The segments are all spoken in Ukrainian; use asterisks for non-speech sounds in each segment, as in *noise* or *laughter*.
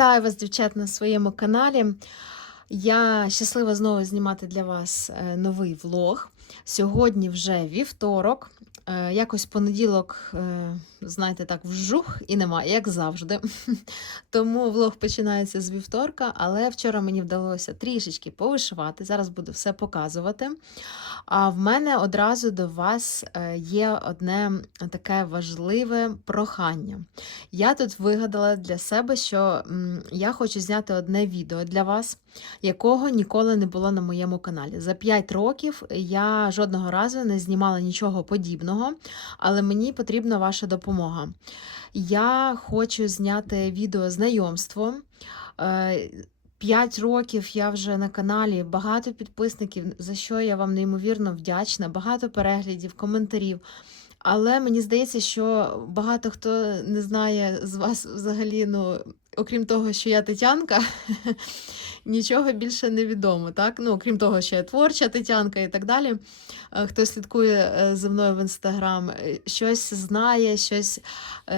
Вітаю вас, дівчат, на своєму каналі. Я щаслива знову знімати для вас е, новий влог. Сьогодні вже вівторок. Е, Якось понеділок, е, знаєте, так, вжух і нема, як завжди. *laughs* Тому влог починається з вівторка, але вчора мені вдалося трішечки повишивати. Зараз буду все показувати. А в мене одразу до вас е, є одне таке важливе прохання. Я тут вигадала для себе, що я хочу зняти одне відео для вас, якого ніколи не було на моєму каналі. За 5 років я жодного разу не знімала нічого подібного, але мені потрібна ваша допомога. Я хочу зняти відео знайомство. Е, П'ять років я вже на каналі, багато підписників, за що я вам неймовірно вдячна, багато переглядів, коментарів. Але мені здається, що багато хто не знає з вас взагалі, ну, окрім того, що я Тетянка, *laughs* нічого більше не відомо. Так? Ну, окрім того, я творча Тетянка і так далі. Е, Хто слідкує е, за мною в інстаграм, е, щось знає, щось.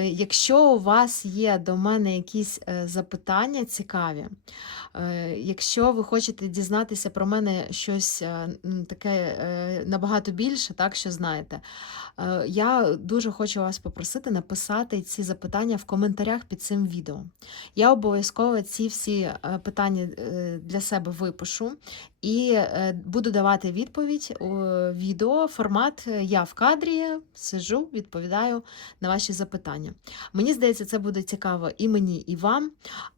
Якщо у вас є до мене якісь запитання цікаві, якщо ви хочете дізнатися про мене щось таке набагато більше, так, що знаєте, я дуже хочу вас попросити написати ці запитання в коментарях під цим відео. Я обов'язково ці всі питання для себе випишу і е, буду давати відповідь у відео. Формат е, я в кадрі сижу, відповідаю на ваші запитання. Мені здається, це буде цікаво і мені, і вам.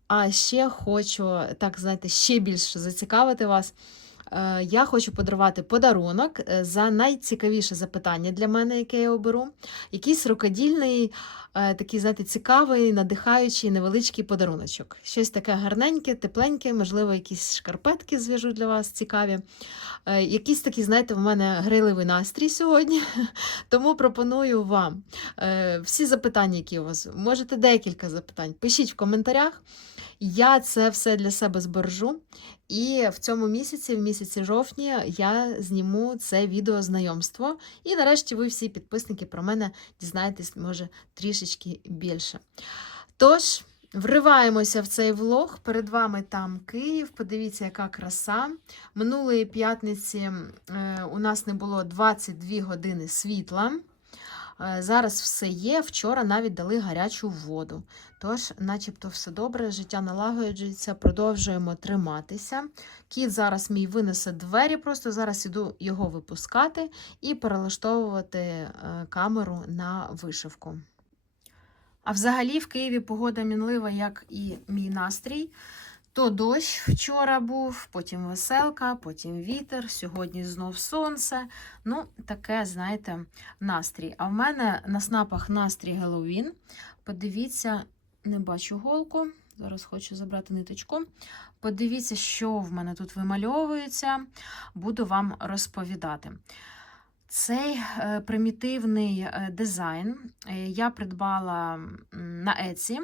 А ще хочу, так знаєте, ще більше зацікавити вас. Е, Я хочу подарувати подарунок е, за найцікавіше запитання для мене, яке я оберу. Якийсь рукодільний, е, такий, знаєте, цікавий, надихаючий, невеличкий подаруночок. Щось таке гарненьке, тепленьке, можливо, якісь шкарпетки зв'яжу для вас цікаві. Якийсь такий, знаєте, в мене грайливий настрій сьогодні. *laughs* Тому пропоную вам всі запитання, які у вас, можете декілька запитань, пишіть в коментарях. Я це все для себе збережу. І в цьому місяці, в місяці жовтні, я зніму це відео знайомство. І нарешті ви всі підписники про мене дізнаєтесь, може, трішечки більше. Тож, вриваємося в цей влог. Перед вами там Київ. Подивіться, яка краса. Минулої п'ятниці е, у нас не було 22 години світла. Е, Зараз все є. Вчора навіть дали гарячу воду. Тож, начебто, все добре, життя налагоджується, продовжуємо триматися. Кіт зараз мій винесе двері, просто зараз іду його випускати і перелаштовувати е, камеру на вишивку. А взагалі в Києві погода мінлива, як і мій настрій. То дощ вчора був, потім веселка, потім вітер, сьогодні знов сонце. Ну, таке, знаєте, настрій. А в мене на снапах настрій Геловін. Подивіться, не бачу голку. Зараз хочу забрати ниточку. Подивіться, що в мене тут вимальовується, буду вам розповідати. Цей е, примітивний е, дизайн е, я придбала на Etsy.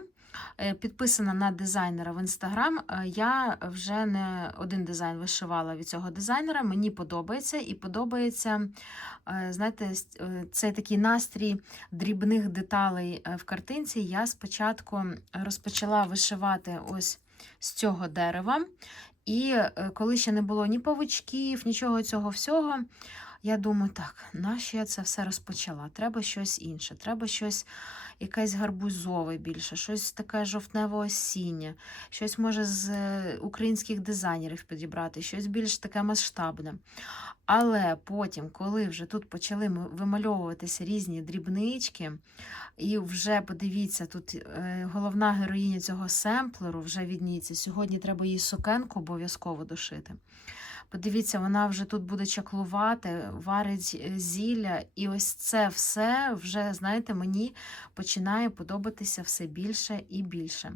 Е, Підписана на дизайнера в інстаграм. Е, Я вже не один дизайн вишивала від цього дизайнера. Мені подобається і подобається, е, знаєте, цей такий настрій дрібних деталей в картинці. Я спочатку розпочала вишивати ось з цього дерева. І коли ще не було ні павучків, нічого цього всього. Я думаю, так, нащо я це все розпочала? Треба щось інше, треба щось якесь гарбузове більше, щось таке жовтнево-осіннє, щось може з е, українських дизайнерів підібрати, щось більш таке масштабне. Але потім, коли вже тут почали вимальовуватися різні дрібнички, і вже подивіться, тут е, головна героїня цього семплеру вже відніється. Сьогодні треба їй сукенку обов'язково дошити. Подивіться, вона вже тут буде чаклувати, варить зілля, і ось це все вже, знаєте, мені починає подобатися все більше і більше.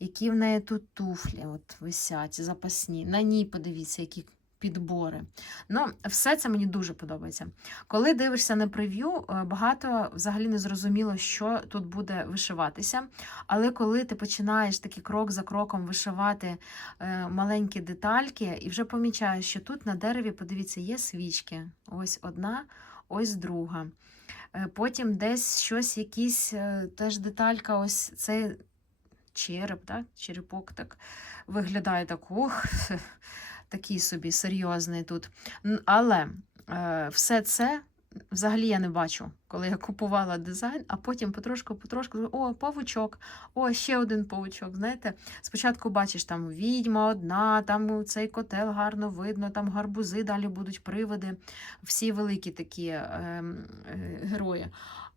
Які в неї тут туфлі от висять, запасні. На ній подивіться, які підбори. Ну, все це мені дуже подобається. Коли дивишся на прев'ю, е, багато взагалі не зрозуміло, що тут буде вишиватися. Але коли ти починаєш таки крок за кроком вишивати е, маленькі детальки, і вже помічаєш, що тут на дереві, подивіться, є свічки. Ось одна, ось друга. Е, Потім десь щось, якісь теж деталька, ось цей череп, так? черепок так виглядає так, ух, *laughs* такий собі серйозний тут. Але е, все це взагалі я не бачу, коли я купувала дизайн, а потім потрошку-потрошку, о, павучок, о, ще один павучок. Знаєте, спочатку бачиш там відьма одна, там цей котел гарно видно, там гарбузи, далі будуть привиди, всі великі такі е, е, герої.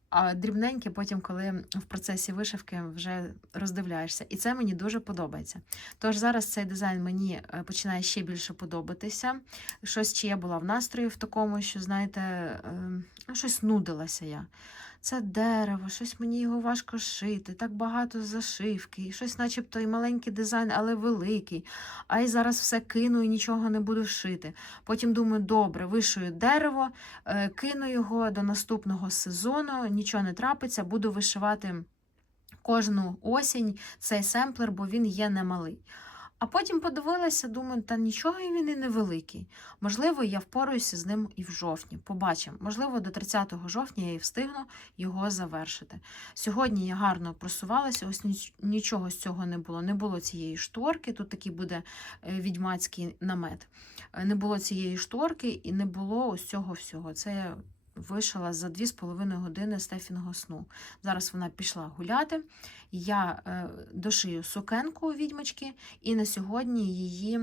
А дрібненькі потім, коли в процесі вишивки вже роздивляєшся. І це мені дуже подобається. Тож зараз цей дизайн мені е, починає ще більше подобатися. Щось чи я була в настрої в такому, що, знаєте, е, ну, щось нудилася я. Це дерево, щось мені його важко шити, так багато зашивки, щось, начебто, і маленький дизайн, але великий. А й зараз все кину і нічого не буду шити. Потім думаю, добре, вишию дерево, е, кину його до наступного сезону, нічого не трапиться, буду вишивати кожну осінь цей семплер, бо він є немалий. А потім подивилася, думаю, та нічого він і невеликий. Можливо, я впораюся з ним і в жовтні. Побачимо. Можливо, до 30 жовтня я і встигну його завершити. Сьогодні я гарно просувалася, ось нічого з цього не було. Не було цієї шторки, тут такий буде е, відьмацький намет. Е, Не було цієї шторки і не було ось цього всього. Це вишила за 2,5 години стефіного сну. Зараз вона пішла гуляти. Я е, дошию сукенку у відьмочки, і на сьогодні її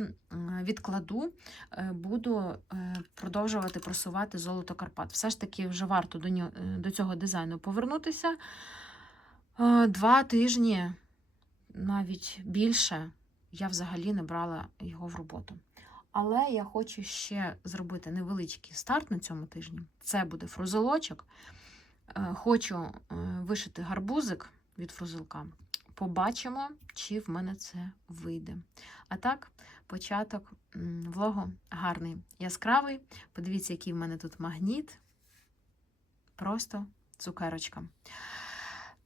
відкладу, е, буду е, продовжувати просувати золото Карпат. Все ж таки вже варто до, нього, до цього дизайну повернутися. Два тижні, навіть більше, я взагалі не брала його в роботу. Але я хочу ще зробити невеличкий старт на цьому тижні. Це буде фрузелочок. Е, Хочу е, вишити гарбузик від фрузелка. Побачимо, чи в мене це вийде. А так, початок влогу гарний, яскравий. Подивіться, який в мене тут магніт. Просто цукерочка.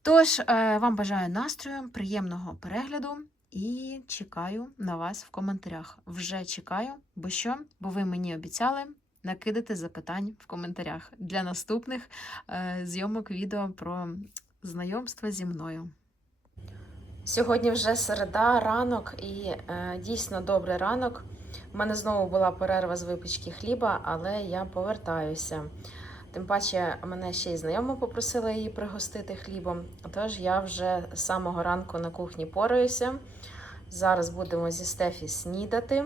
Тож, е, вам бажаю настрою, приємного перегляду і чекаю на вас в коментарях. Вже чекаю, бо що? Бо ви мені обіцяли накидати запитань в коментарях для наступних е, зйомок відео про знайомство зі мною. Сьогодні вже середа, ранок і е, дійсно добрий ранок. У мене знову була перерва з випічки хліба, але я повертаюся. Тим паче, мене ще й знайома попросила її пригостити хлібом. Тож я вже з самого ранку на кухні пораюся. Зараз будемо зі Стефі снідати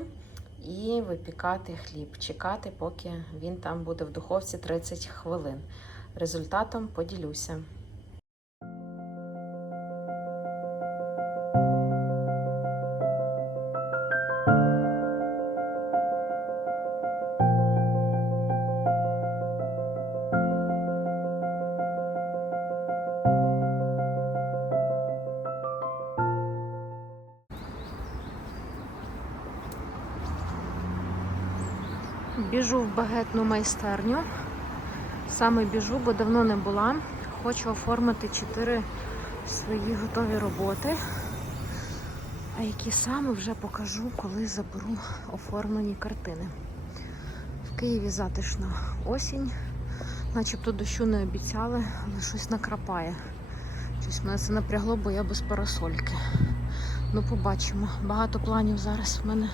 і випікати хліб, чекати, поки він там буде в духовці 30 хвилин. Результатом поділюся. Багетну майстерню. Саме біжу, бо давно не була. Хочу оформити чотири свої готові роботи. А які саме вже покажу, коли заберу оформлені картини. В Києві затишна осінь. Начебто дощу не обіцяли, але щось накрапає. Щось мене це напрягло, бо я без парасольки. Ну, побачимо. Багато планів зараз в мене.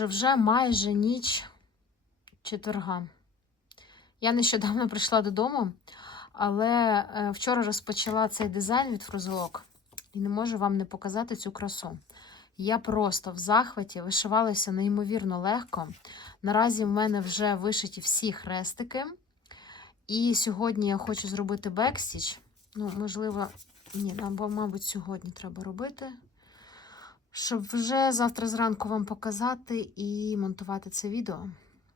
Боже, вже майже ніч четверга. Я нещодавно прийшла додому, але е, вчора розпочала цей дизайн від фрузелок і не можу вам не показати цю красу. Я просто в захваті вишивалася неймовірно легко. Наразі в мене вже вишиті всі хрестики. І сьогодні я хочу зробити бекстіч. Ну, можливо, ні, або, мабуть, сьогодні треба робити. Щоб вже завтра зранку вам показати і монтувати це відео.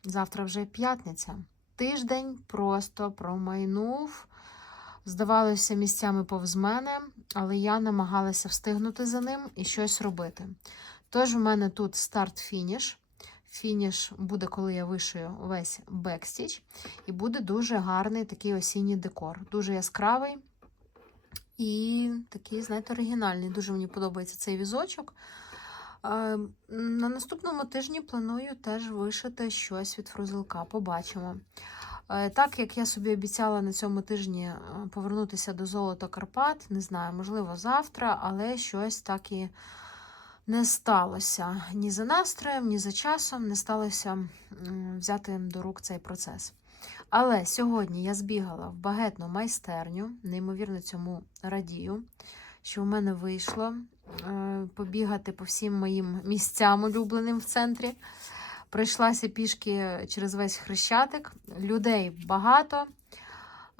Завтра вже п'ятниця. Тиждень просто промайнув. Здавалося, місцями повз мене, але я намагалася встигнути за ним і щось робити. Тож у мене тут старт-фініш. Фініш буде, коли я вишию весь бекстіч, і буде дуже гарний такий осінній декор. Дуже яскравий і такий, знаєте, оригінальний. Дуже мені подобається цей візочок. Е, На наступному тижні планую теж вишити щось від фрузелка. Побачимо. Е, Так як я собі обіцяла на цьому тижні е, повернутися до золота Карпат, не знаю, можливо, завтра, але щось так і не сталося. Ні за настроєм, ні за часом не сталося взяти до рук цей процес. Але сьогодні я збігала в багетну майстерню, неймовірно цьому радію, що у мене вийшло е, побігати по всім моїм місцям улюбленим в центрі. Пройшлася пішки через весь хрещатик, людей багато.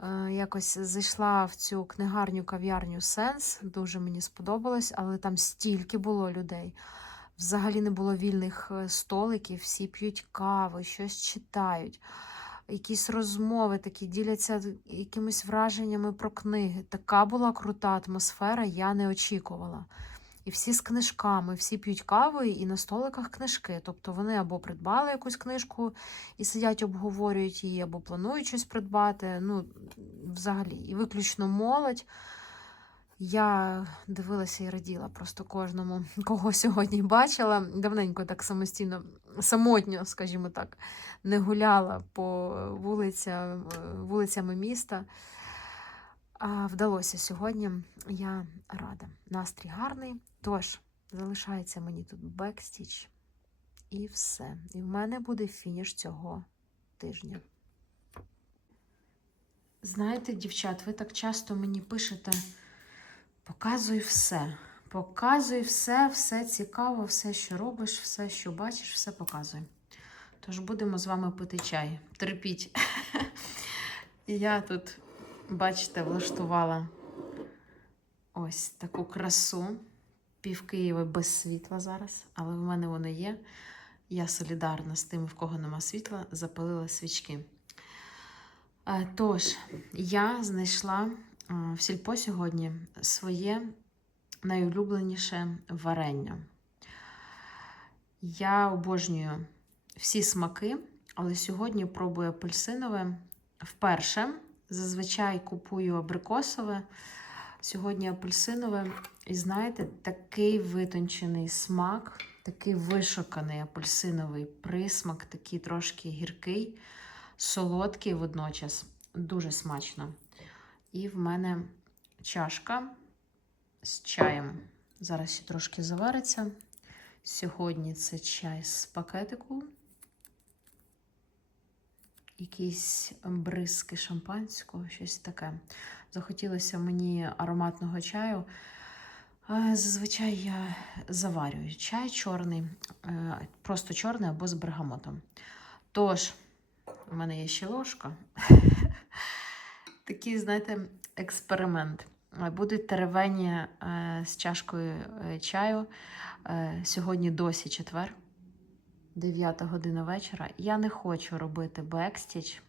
Е, Якось зайшла в цю книгарню кав'ярню Сенс. Дуже мені сподобалось, але там стільки було людей. Взагалі не було вільних е, столиків, всі п'ють каву, щось читають, якісь розмови такі діляться якимись враженнями про книги. Така була крута атмосфера, я не очікувала. І всі з книжками, всі п'ють каву і на столиках книжки. Тобто вони або придбали якусь книжку і сидять, обговорюють її, або планують щось придбати. Ну, взагалі, і виключно молодь. Я дивилася і раділа просто кожному, *laughs* кого сьогодні бачила. Давненько так самостійно, самотньо, скажімо так, не гуляла по вулицям, вулицями міста. А вдалося сьогодні. Я рада. Настрій гарний. Тож, залишається мені тут бекстіч і все. І в мене буде фініш цього тижня. Знаєте, дівчат, ви так часто мені пишете: показуй все. Показуй все, все цікаво, все, що робиш, все, що бачиш, все показуй. Тож будемо з вами пити чай. Терпіть. *laughs* Я тут, бачите, влаштувала ось таку красу. Пів Києва без світла зараз, але в мене воно є. Я солідарна з тими, в кого нема світла, запалила свічки. Е, Тож, я знайшла в сільпо сьогодні своє найулюбленіше варення. Я обожнюю всі смаки, але сьогодні пробую апельсинове вперше. Зазвичай купую абрикосове. Сьогодні апельсинове. І знаєте, такий витончений смак, такий вишуканий апельсиновий присмак, такий трошки гіркий, солодкий водночас. Дуже смачно. І в мене чашка з чаєм. Зараз ще трошки завариться. Сьогодні це чай з пакетику. Якісь бризки шампанського, щось таке. Захотілося мені ароматного чаю. Е, Зазвичай я заварюю чай чорний, е, просто чорний або з бергамотом. Тож, у мене є ще ложка. *laughs* Такий, знаєте, експеримент. Е, Будуть теревені е, з чашкою е, чаю. Сьогодні досі четвер, 9 година вечора. Я не хочу робити бекстіч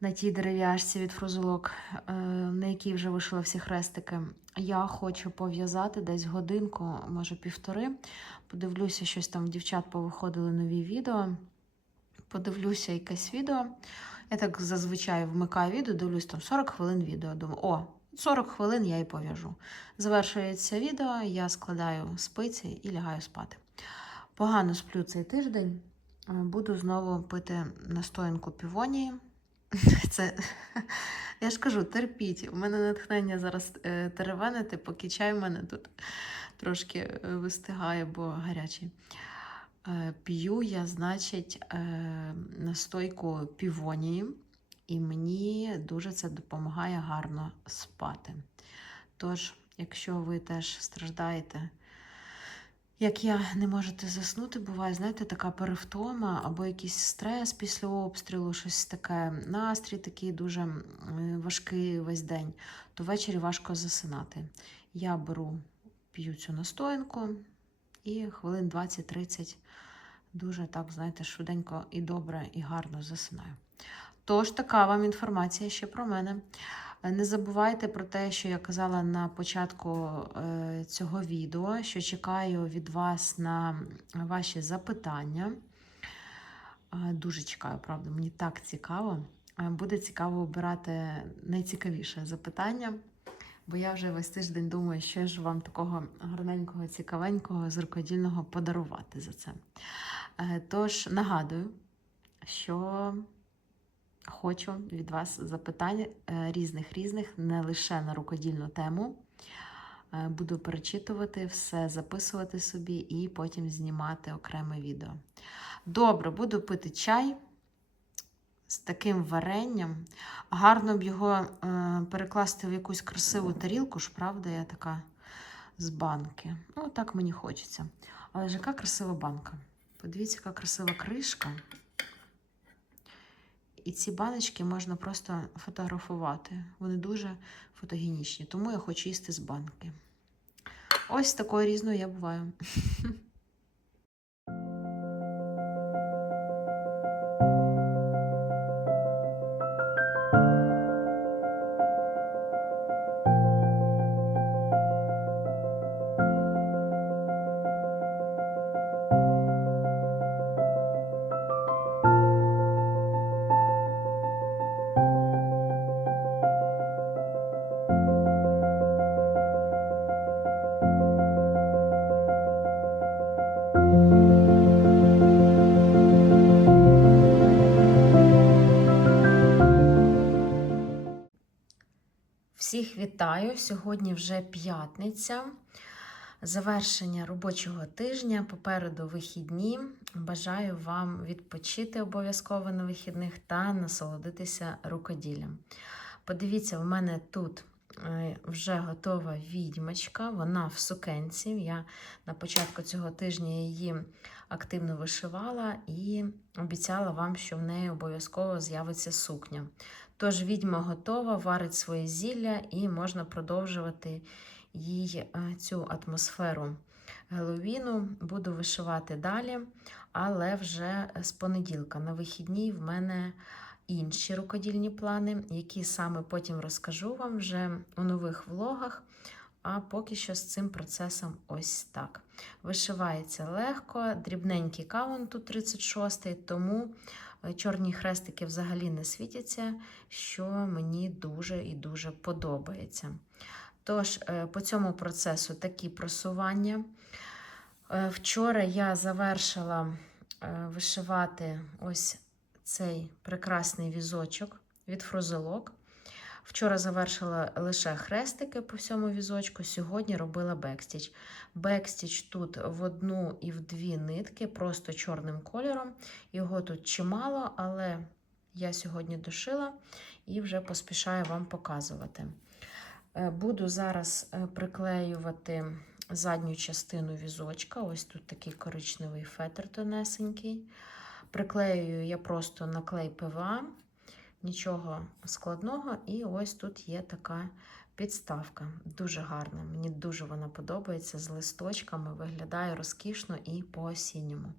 на тій дерев'яшці від фрузулок, на якій вже вишила всі хрестики. Я хочу пов'язати десь годинку, може півтори. Подивлюся, щось там дівчат повиходили нові відео. Подивлюся якесь відео. Я так зазвичай вмикаю відео, дивлюсь там 40 хвилин відео. Думаю, о, 40 хвилин я і пов'яжу. Завершується відео, я складаю спиці і лягаю спати. Погано сплю цей тиждень. Е, Буду знову пити настоянку півонії. *laughs* Це, *laughs* я ж кажу, терпіть. У мене натхнення зараз е, теревенити, поки чай в мене тут трошки е, вистигає, бо гарячий. П'ю я, значить, настойку півонії, і мені дуже це допомагає гарно спати. Тож, якщо ви теж страждаєте, як я не можете заснути, буває, знаєте, така перевтома або якийсь стрес після обстрілу, щось таке, настрій такий дуже важкий весь день, то ввечері важко засинати. Я беру п'ю цю настоянку і хвилин 20-30 дуже так, знаєте, швиденько і добре, і гарно засинаю. Тож, така вам інформація ще про мене. Е, Не забувайте про те, що я казала на початку е, цього відео, що чекаю від вас на ваші запитання. Е, Дуже чекаю, правда, мені так цікаво. Буде цікаво обирати найцікавіше запитання, бо я вже весь тиждень думаю, що ж вам такого гарненького, цікавенького, зрукодільного подарувати за це. Тож нагадую, що хочу від вас запитань е, різних різних, не лише на рукодільну тему. Е, Буду перечитувати все, записувати собі і потім знімати окреме відео. Добре, буду пити чай з таким варенням. Гарно б його е, перекласти в якусь красиву тарілку, ж правда, я така з банки. Ну, так мені хочеться. Але ж яка красива банка. Подивіться, яка красива кришка. І ці баночки можна просто фотографувати. Вони дуже фотогенічні, тому я хочу їсти з банки. Ось такою різною я буваю. *laughs* вітаю! Сьогодні вже п'ятниця, завершення робочого тижня. Попереду вихідні. Бажаю вам відпочити обов'язково на вихідних та насолодитися рукоділлям. Подивіться, в мене тут е, вже готова відьмочка, вона в сукенці. Я на початку цього тижня її активно вишивала і обіцяла вам, що в неї обов'язково з'явиться сукня. Тож відьма готова, варить своє зілля і можна продовжувати їй е, цю атмосферу Геловіну. Буду вишивати далі, але вже з понеділка. На вихідні в мене інші рукодільні плани, які саме потім розкажу вам вже у нових влогах. А поки що з цим процесом ось так. Вишивається легко, дрібненький каунт тут 36 тому е, чорні хрестики взагалі не світяться, що мені дуже і дуже подобається. Тож, е, по цьому процесу такі просування. Е, Вчора я завершила вишивати ось цей прекрасний візочок від фрузелок. Вчора завершила лише хрестики по всьому візочку, сьогодні робила бекстіч. Бекстіч тут в одну і в дві нитки, просто чорним кольором. Його тут чимало, але я сьогодні дошила і вже поспішаю вам показувати. Е, Буду зараз е, приклеювати задню частину візочка. Ось тут такий коричневий фетр тонесенький. Приклеюю я просто на клей ПВА, нічого складного. І ось тут є така підставка. Дуже гарна. Мені дуже вона подобається з листочками, виглядає розкішно і по-осінньому.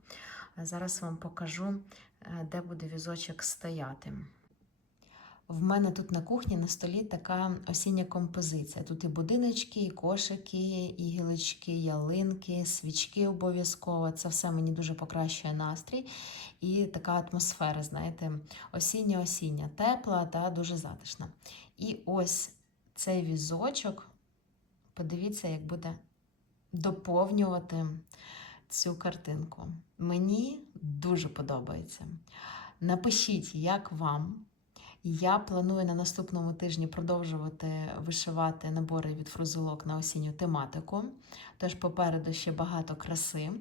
Зараз вам покажу, е, де буде візочок стояти. В мене тут на кухні на столі така осіння композиція. Тут і будиночки, і кошики, і гілочки, ялинки, свічки обов'язково. Це все мені дуже покращує настрій. І така атмосфера, знаєте, осіння-осіння, тепла та дуже затишна. І ось цей візочок, подивіться, як буде доповнювати цю картинку. Мені дуже подобається. Напишіть, як вам. Я планую на наступному тижні продовжувати вишивати набори від фрузелок на осінню тематику. Тож попереду ще багато краси.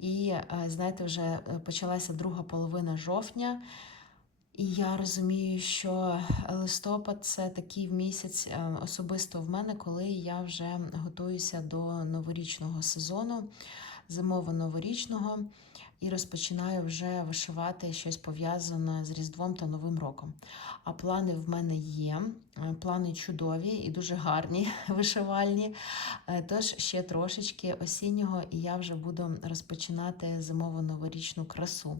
І е, знаєте, вже е, почалася друга половина жовтня. І я розумію, що листопад це такий місяць е, особисто в мене, коли я вже готуюся до новорічного сезону, зимово-новорічного. І розпочинаю вже вишивати щось пов'язане з Різдвом та Новим роком. А плани в мене є. Е, Плани чудові і дуже гарні *laughs* вишивальні. Е, Тож ще трошечки осіннього, і я вже буду розпочинати зимово новорічну красу.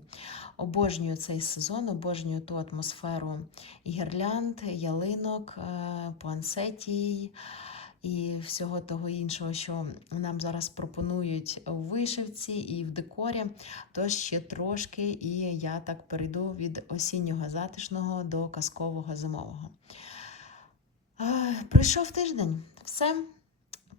Обожнюю цей сезон, обожнюю ту атмосферу гірлянд, ялинок, е, пуансетій і всього того іншого, що нам зараз пропонують у вишивці і в декорі. Тож ще трошки, і я так перейду від осіннього затишного до казкового зимового. Прийшов Пройшов тиждень. Все.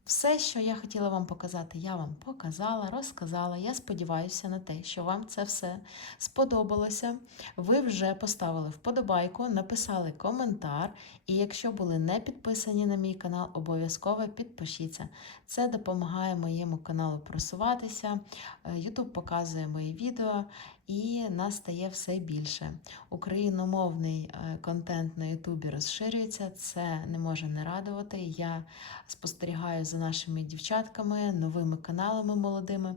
Все, що я хотіла вам показати, я вам показала, розказала. Я сподіваюся на те, що вам це все сподобалося. Ви вже поставили вподобайку, написали коментар. І якщо були не підписані на мій канал, обов'язково підпишіться. Це допомагає моєму каналу просуватися. YouTube показує мої відео і нас стає все більше. Україномовний е, контент на Ютубі розширюється. Це не може не радувати. Я спостерігаю за нашими дівчатками, новими каналами молодими.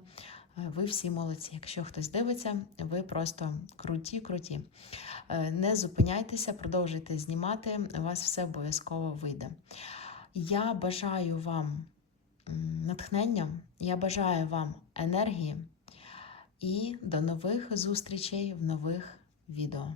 Е, Ви всі молодці. Якщо хтось дивиться, ви просто круті, круті. Е, Не зупиняйтеся, продовжуйте знімати, у вас все обов'язково вийде. Я бажаю вам натхнення, я бажаю вам енергії і до нових зустрічей в нових відео.